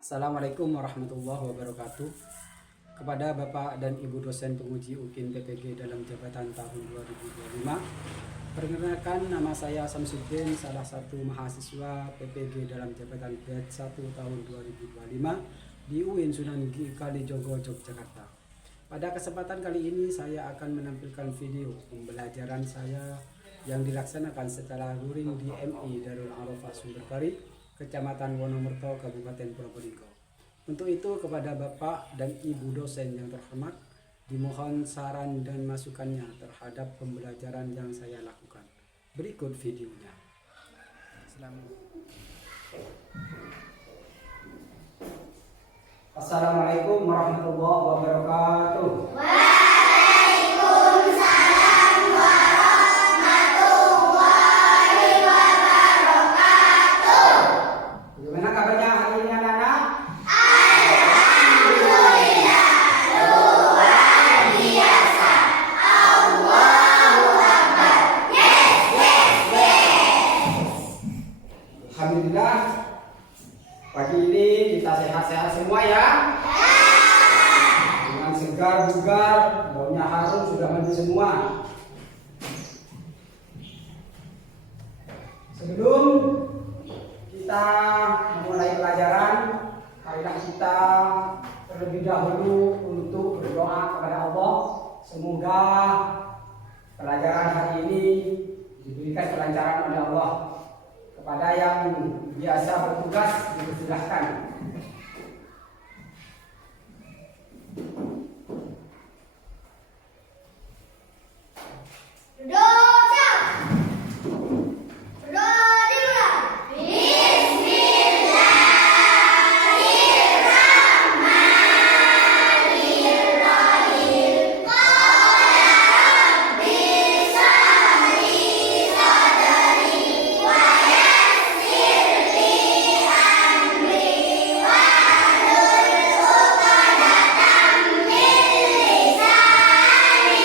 Assalamualaikum warahmatullahi wabarakatuh. Kepada Bapak dan Ibu dosen penguji UKIN PPG dalam jabatan tahun 2025. Perkenalkan, nama saya Samsuddin, salah satu mahasiswa PPG dalam jabatan batch 1 tahun 2025 di UIN Sunan Kalijogo, Yogyakarta. Pada kesempatan kali ini saya akan menampilkan video pembelajaran saya yang dilaksanakan secara luring di MI Darul Arafah Sumberkari, Kecamatan Wonomerto, Kabupaten Probolinggo. Untuk itu kepada Bapak dan Ibu dosen yang terhormat, dimohon saran dan masukannya terhadap pembelajaran yang saya lakukan. Berikut videonya. Assalamualaikum warahmatullahi wabarakatuh. Waalaikumsalam warahmatullahi wabarakatuh. Bagaimana kabarnya hari ini anak-anak? Alhamdulillah, luar biasa. Allahu Akbar. Yes. Alhamdulillah, pagi ini kita sehat-sehat semua ya. Dengan segar bugar, baunya harum, sudah mandi semua. Sebelum kita memulai pelajaran, marilah kita terlebih dahulu untuk berdoa kepada Allah. Semoga pelajaran hari ini diberikan kelancaran oleh Allah. Kepada yang biasa bertugas, dipersilahkan. Berdoa. Berdoa dimulai. Bismillahirrahmanirrahim. Qala rabbi shrah li sadri wa yassir li amri wahlul 'uqdatam min lisani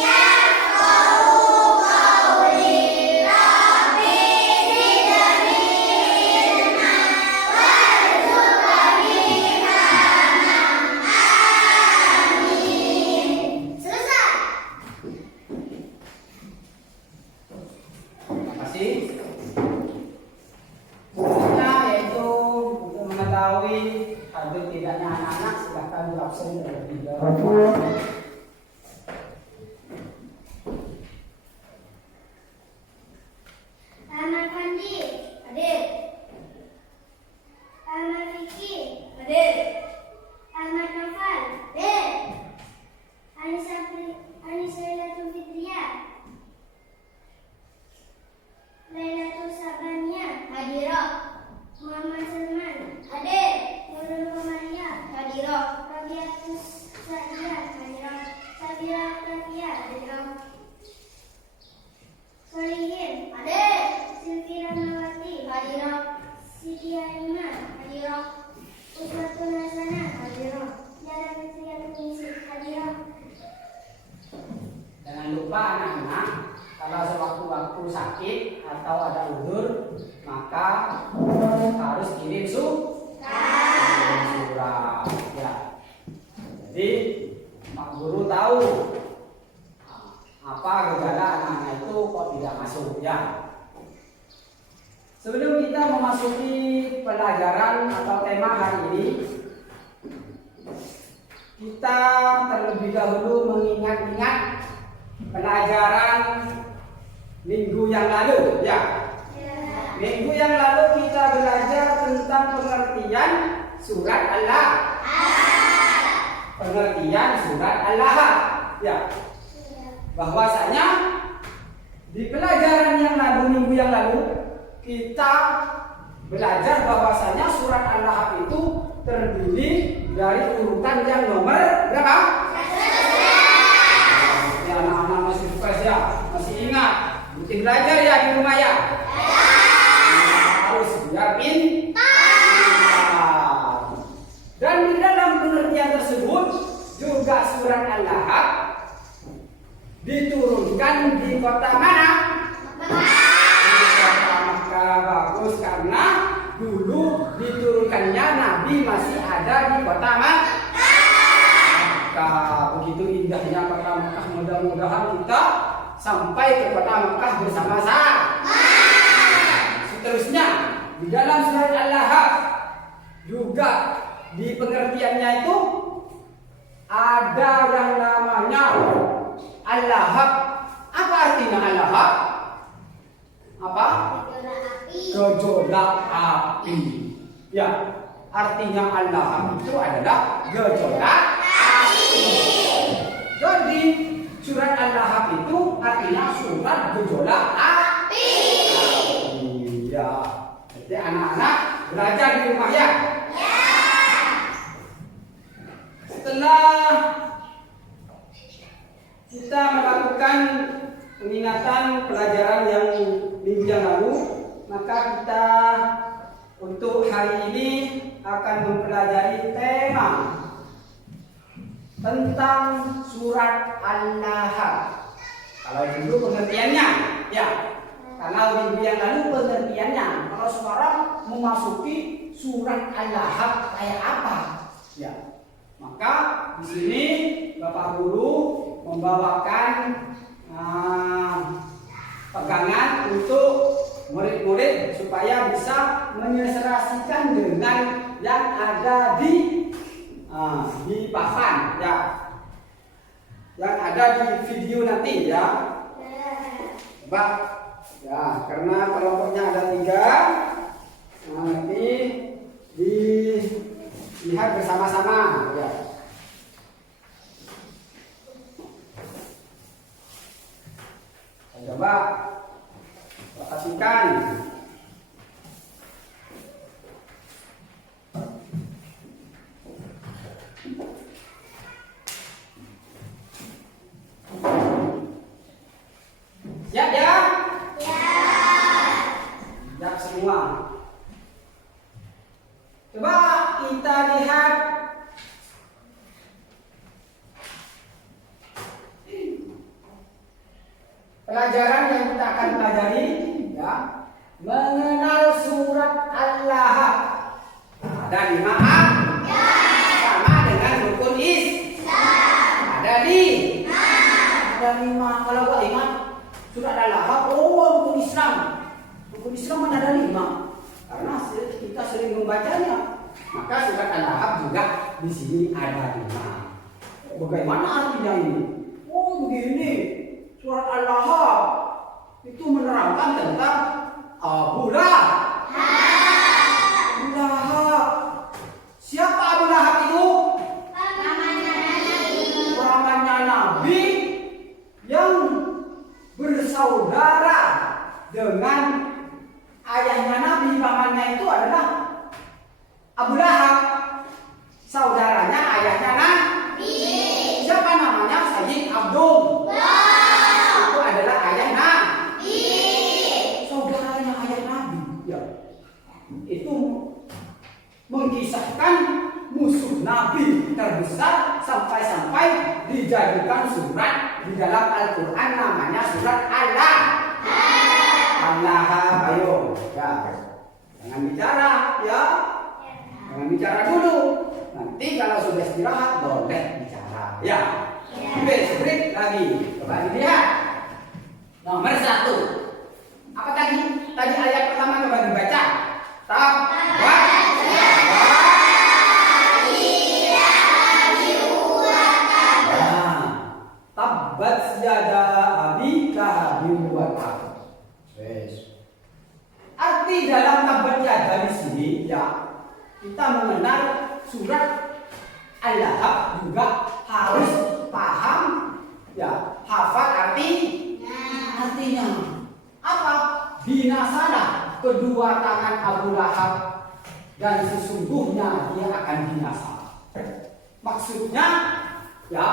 yafqahu qawli. Rabbi zidni ilman warzuqni fahaman. Amin. Selesai. Terima kasih. Selanjutnya yaitu untuk mengetahui hadir tidaknya anak-anak, silakan absen terlebih dahulu. Ahmad Fandi hadir. Ahmad Fikri hadir. Ahmad Novel hadir. Anissa Lailatul Fitriah, Lailatul Sabania hadirah. Muhammad Salman hadir. Nurul Komariah hadirah. Rabiatus Sa'diyah hadirah. Sabira Tafiyah hadirah. Solihin hadir. Silvi Rahmawati hadirah. Siti Halimah hadirah. Uswatun Hasanah hadirah. Jalan Fitriyatul Nisih hadirah. Jangan lupa anak-anak, kalau sewaktu-waktu sakit atau ada udur, maka harus kirim surat. Ya. Jadi Pak Guru tahu apa gejala anaknya itu kok tidak masuk ya. Sebelum kita memasuki pelajaran atau tema hari ini, kita terlebih dahulu mengingat-ingat pelajaran minggu yang lalu ya. Minggu yang lalu kita belajar tentang pengertian surat Pengertian surat Al-Ahad ya. Bahwasanya di pelajaran yang lalu, minggu yang lalu, kita belajar bahwasanya surat Al-Ahad itu terdiri dari urutan yang nomor berapa? Ya, anak-anak masih fresh ya, masih ingat, mungkin belajar ya di rumah ya. Harus biar pintar. Dan di dalam pengertian tersebut juga surat Al-Ahad diturunkan di kota mana? Di kota Makkah. Bagus, karena dulu diturunkannya Nabi Nabi masih ada di kota Makkah. Begitu indahnya kota Makkah. Mudah-mudahan kita sampai ke kota Makkah bersama-sama. Seterusnya di dalam surat Al-Lahab juga di pengertiannya itu ada yang namanya Al-Lahab. Apa artinya Al-Lahab? Apa? Gejolak api. Ya, artinya Al-Lahab itu adalah gejolak api. Jadi surat Al-Lahab itu artinya surat gejolak api. Iya. Jadi anak-anak belajar di rumah ya. Setelah kita melakukan pengingat pelajaran yang minggu yang lalu, maka kita untuk hari ini akan mempelajari tema tentang surat Al-Lahab. Kalau dulu pengertiannya, ya. Karena minggu yang lalu pengertiannya. Kalau sekarang memasuki surat Al-Lahab kayak apa? Ya. Maka di sini Bapak Guru membawakan pegangan untuk murid-murid supaya bisa menyesuaikan dengan yang ada di papan ya, yang ada di video nanti ya, Mbak. Ya, karena kelompoknya ada 3, nanti dilihat bersama-sama ya. Coba kasihkan. Siap ya? Siap semua. Coba kita lihat pelajaran yang kita akan pelajari ya, mengenal surat Al-Lahab. Ada 5 sama dengan rukun Islam. Ada 5. Kalau buat 5 surat Al-Lahab, rukun Islam. Rukun Islam mana ada 5? Karena kita sering membacanya. Maka surat Al-Lahab juga di sini ada 5. Bagaimana artinya ini? Oh begini. Surat Al-Lahab itu menerangkan tentang Abu Lahab. Siapa Abu Lahab itu? Pamannya Nabi yang bersaudara dengan ayahnya Nabi. Pamannya itu adalah Abu Lahab. Saudaranya ayahnya Nabi. Siapa namanya? Sayyid Abdul. Adalah ayah Nabi. Saudaranya ayah Nabi. Ya. Itu mengkisahkan musuh Nabi terbesar sampai-sampai dijadikan surat di dalam Al-Quran namanya surat Al-Lahab. Ayo ya, jangan bicara ya, jangan bicara dulu. Nanti kalau sudah istirahat boleh bicara ya. Oke, break lagi. Coba dilihat nomor 1. Apa tadi? Tadi ayat pertama coba dibaca. Tabbat yada abi lahabin wa tab. Arti dalam tabbat yada di sini ya, kita mengenal surat Al-Lahab juga harus paham ya, hafal artinya. Apa? Binasalah kedua tangan Abu Lahab dan sesungguhnya dia akan binasa. Maksudnya ya,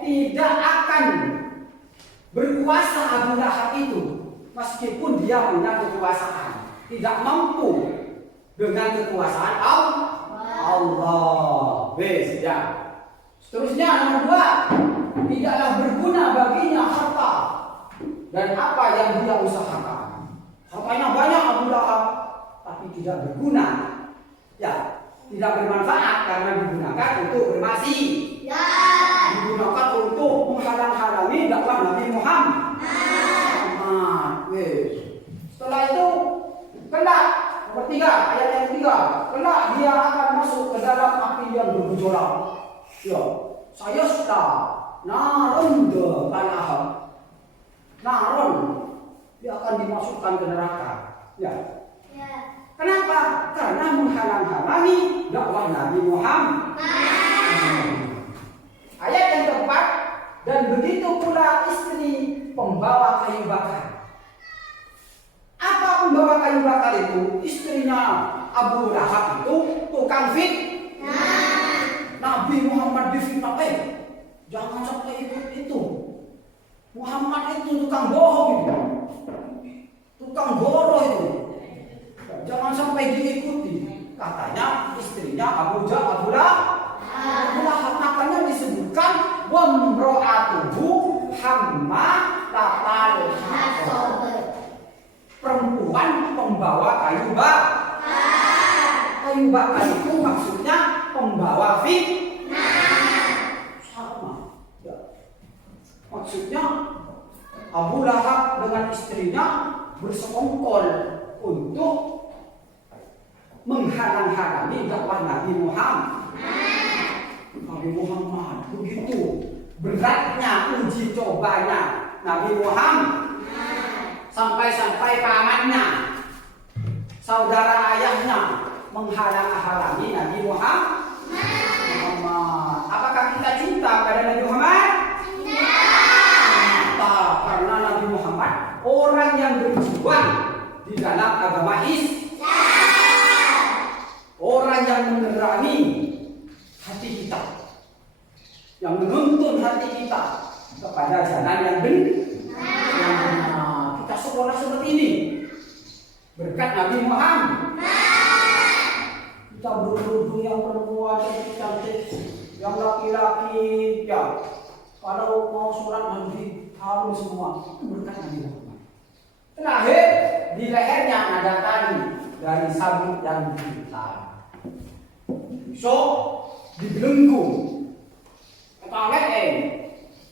tidak akan berkuasa Abu Lahab itu meskipun dia punya kekuasaan, tidak mampu dengan kekuasaan Allah. Wes ya. Seterusnya nomor 2, tidaklah berguna baginya harta dan apa yang dia usahakan. Hartanya banyak Abu Lahab, tapi tidak berguna. Ya, tidak bermanfaat karena digunakan untuk bermaksi. Digunakan untuk menghalang-halangi dakwah Nabi Muhammad. Setelah itu kelak nomor 3, ayat yang 3, kelak dia akan masuk ke dalam api yang bergejolak. Ya, saya sudah narun kalahab. Narun, dia akan dimasukkan ke neraka. Ya. Kenapa? Karena menghalang-halangi dakwah Nabi Muhammad. Ayat yang keempat, dan begitu pula istri pembawa kayu bakar. Apa pembawa kayu bakar itu? Istrinya Abu Lahab itu tukang fitnah. Nabi Muhammad difitnah. Jangan sampai ikut itu. Muhammad itu tukang bohong itu. Tukang bodoh itu. Jangan sampai diikuti. Katanya istrinya Abu Lahab. Makanya disebutkan wamro'atuhu hammalatal hatab. Perempuan pembawa kayu bakar. Kayu bakar itu maksudnya pembawa fitnah. Sama. Ya. Maksudnya Abu Lahab dengan istrinya bersekongkol untuk menghalang-halangi dakwah Nabi Muhammad. Nabi Muhammad begitu beratnya uji cobanya Nabi Muhammad. Sampai-sampai pamannya, saudara ayahnya menghalang-halangi Nabi Muhammad. Apakah kita cinta pada Nabi Muhammad? Cinta. Karena Nabi Muhammad orang yang berjuang di dalam agama Islam. Orang yang menerangi hati kita, yang menuntun hati kita kepada jalan yang benar. Kita sekolah seperti ini berkat Nabi Muhammad. Kita berkerudung yang perempuan cantik, yang laki-laki ya. Kalau mau sholat nanti harus semua itu berkat Nabi Muhammad. Terakhir di lehernya ada tali dari sabit yang dihitam. So dibelenggu,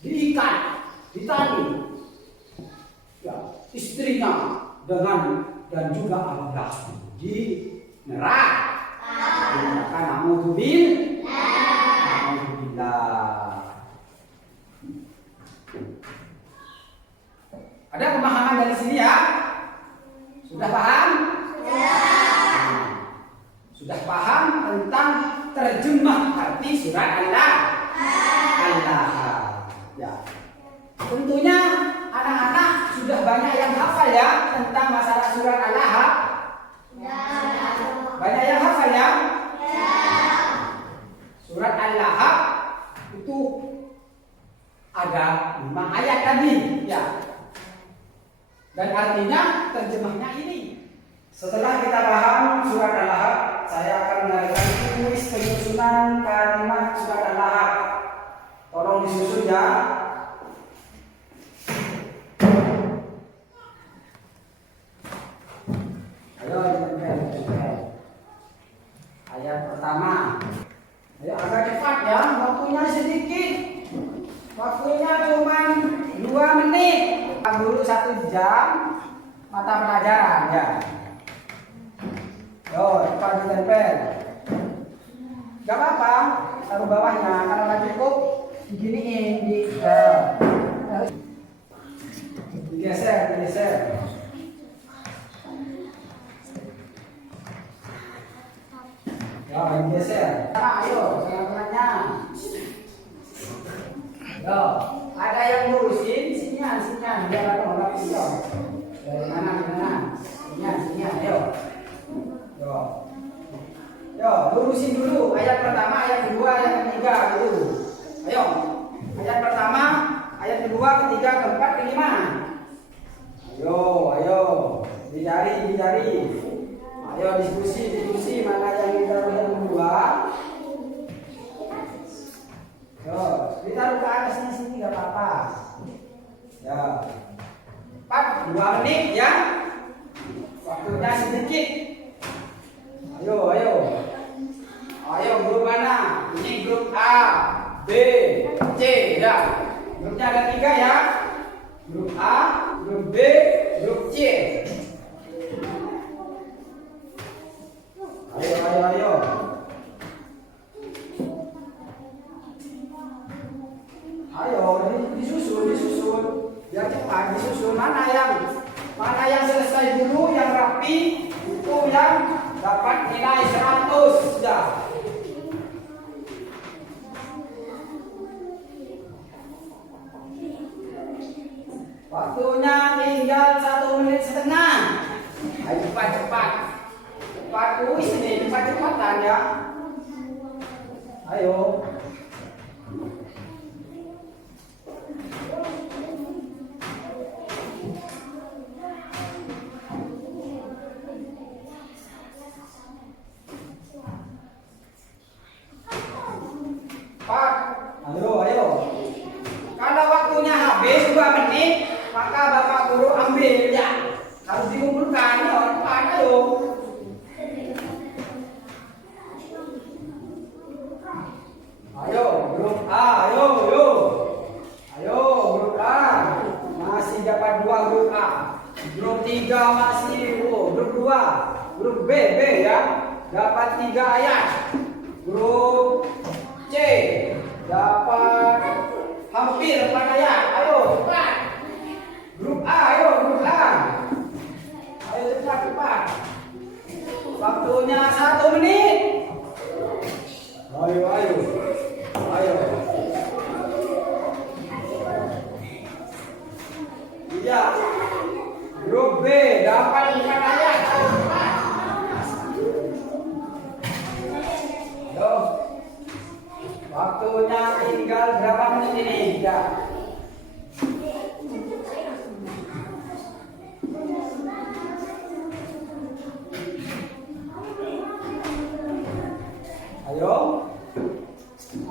diikat, ditali. Ya, istrinya dengan dan juga Abu Lahab di neraka. Naudzubillah. Ada pemahaman dari sini ya? Sudah paham? Sudah paham tentang terjemah arti surat Al-Lahab. Ya. Tentunya anak-anak sudah banyak yang hafal ya tentang masalah surat Al-Lahab. Banyak yang hafal ya? Surat Al-Lahab itu ada 5 ayat tadi ya. Dan artinya terjemahnya ini. Setelah kita paham surat Al-Lahab, saya akan menarikan kuis penyusunan kalimat surat Al-Lahab. Tolong disusun ya. Ayo ditempel. Ayat pertama. Ayo agak cepat ya, waktunya sedikit. Waktunya cuma 2 menit. Dulu 1 jam mata pelajaran ya. Yo, cepat ditempel. Gak apa-apa, taruh bawahnya. Kalau nggak cukup, diginiin, digeser. Yo, digeser. Ayo, tengah-tengahnya. Yo, ada yang ngurusin sinian, biar ada orang pisau. Dari mana? Sinian, ayo. Yo, lurusin dulu ayat pertama, ayat kedua, ayat ketiga gitu. Ayo. Ayat pertama, ayat kedua, ketiga, keempat, kelima. Ayo. Dicari. Ayo diskusi mana yang yang kedua. Yo, ditaruh ke atas sini enggak apa-apa. Ya. 2 menit ya. Waktunya sedikit. Ayo. A, B, C. Ya. Grupnya ada 3 ya. Grup A, grup B, grup C. Ayo. Ayo, disusun. Biar cepat disusun. Mana yang selesai dulu, yang rapi, itu yang dapat nilai 100. Sudah. Waktunya tinggal 1,5 menit. Ayo cepat. Cepat kuis ini, cepat-cepatan ya. Ayo. Pak, ayo. Kalau waktunya habis 2 menit, maka Bapak Guru ambil ya. Harus dikumpulkan ya, Pak, ayo. Ayo, grup A, ayo. Ayo, grup A. Masih dapat 2 grup A. Grup 3 masih, grup 2. Grup B ya. Dapat 3 ayat. Grup C dapat hampir 4 ayat. Ayo, cepat. Grup A, ayo, grup A. Ayo cepat. Waktunya 1 menit. Ayo. Iya. Grup B dapat 4 ayat. Ayo cepat. Ayo. Waktunya tinggal berapa menit ini? Ya. Ayo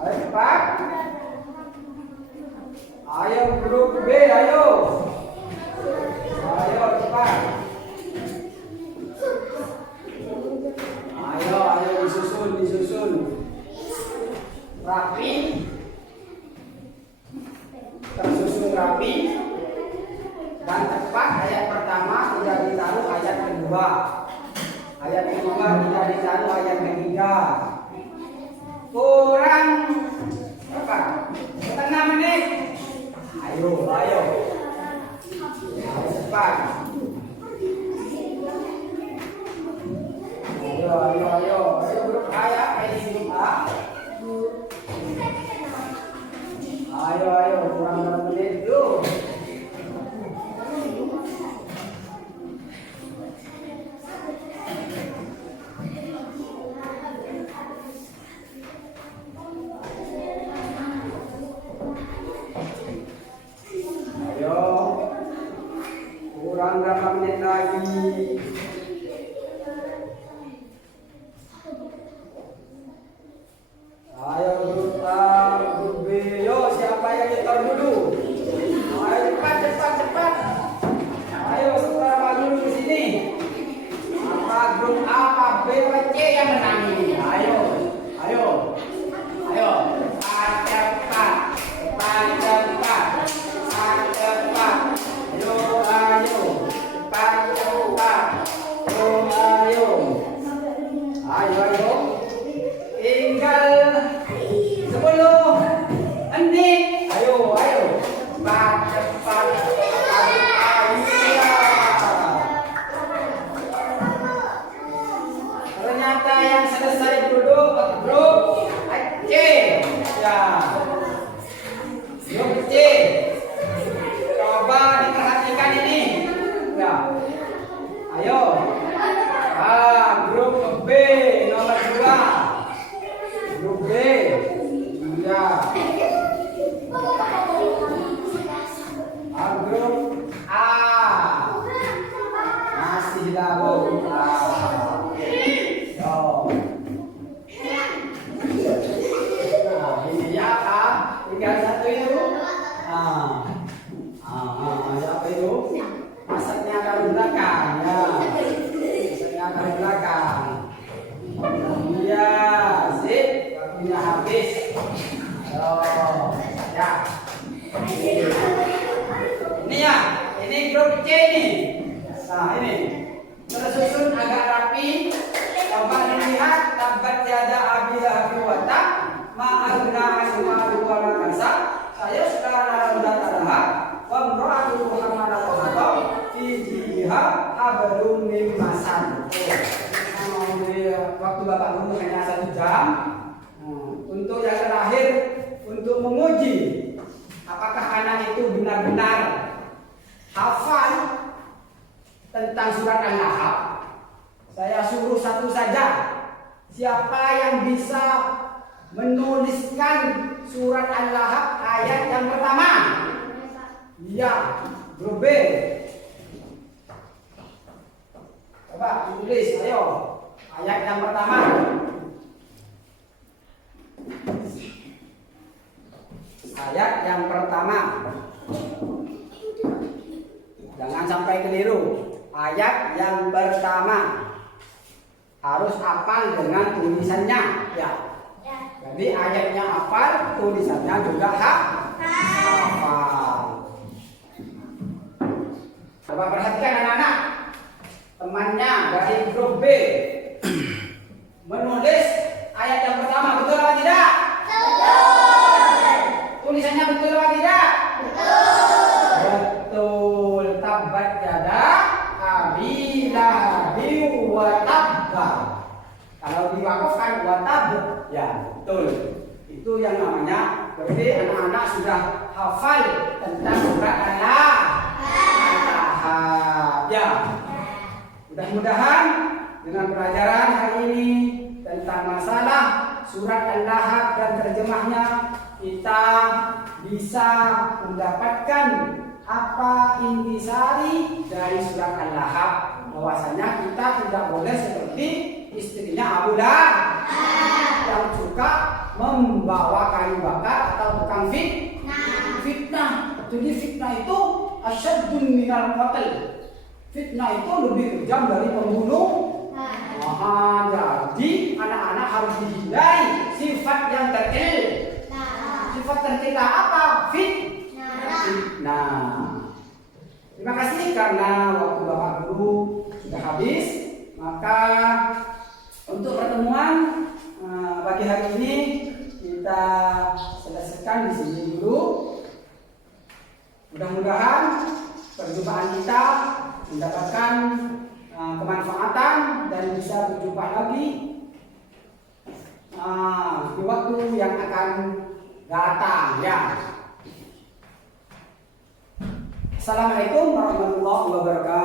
cepat. Ayo grup B, ayo cepat. Ayo disusun. Rapi. Tersusun rapi. Dan cepat. Ayat pertama tidak ditaruh ayat kedua. Ayat kedua tidak ditaruh ayat ketiga. Kurang berapa? 1/2 menit. Ayo cepat. Ayo grup A ya, grup A. Ayo kurang berapa menit yuk. Kurang berapa menit lagi? Oh, ya. Ini ya, ini grup C ini. Nah ini tersusun agak rapi. Coba dilihat tabat yada abi lahabi wa tab ma agna anhu maluhu wa ma kasab sayasla naran dzata lahab wa imra'atuhu hamalatal hatab fi jiha hablum min masad. Waktu Bapak guru hanya 1 jam. Untuk yang terakhir, untuk menguji apakah anak itu benar-benar hafal tentang surat Al-Lahab, saya suruh satu saja. Siapa yang bisa menuliskan surat Al-Lahab ayat yang pertama? Ya, grup B. Coba tulis, ayo. Ayat yang pertama. Ayat yang pertama. Jangan sampai keliru. Ayat yang pertama harus hafal dengan tulisannya, ya. Jadi ayatnya hafal, tulisannya juga hafal. Coba perhatikan anak-anak. Temannya dari grup B menulis ayat yang pertama, betul atau tidak? Betul. Tulisannya betul atau tidak? Betul. Betul. Tabat yada abi lahabi wa tabba. Kalau diwakafkan wa tab, ya betul. Itu yang namanya berarti anak-anak sudah hafal tentang surat Al-Lahab. Ya. Mudah-mudahan dengan pelajaran hari ini tentang masalah surat Al-Lahab dan terjemahnya, kita bisa mendapatkan apa intisari dari surat Al-Lahab, bahwasanya kita tidak boleh seperti istrinya Abu Lahab yang suka membawa kayu bakar atau tukang fitnah. Jadi fitnah itu asyaddun minal qatl. Fitnah itu lebih kejam dari pembunuh. Jadi anak-anak harus dihindari sifat yang tercela. Sifat tercela apa? Fitnah. Terima kasih karena waktu Bapak Guru sudah habis. Maka untuk pertemuan pagi hari ini kita selesaikan di sini dulu. Mudah-mudahan perjumpaan kita mendapatkan kemanfaatan dan bisa berjumpa lagi di waktu yang akan datang, ya. Assalamualaikum warahmatullahi wabarakatuh.